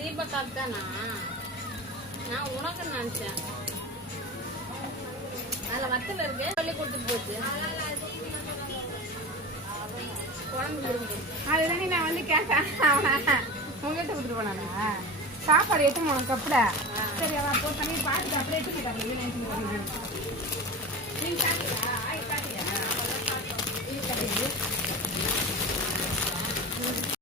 தீபக்காக்கு தானா? நான் உனக்கு நினைச்சேன். அதில் வத்தல் இருக்கு சொல்லி கொடுத்துட்டு போச்சு. குழம்பு இருக்கு. அதுதானே நான் வந்து கேட்டேன். உங்கள்கிட்ட கொடுத்துட்டு போனானா? சாப்பாடு எடுத்து உனக்கு கப்புல. சரி அவன் போ பண்ணி பார்த்துட்டு அப்படியே எடுத்துக்கிட்டாங்க. நீ சாப்பிட்டியா?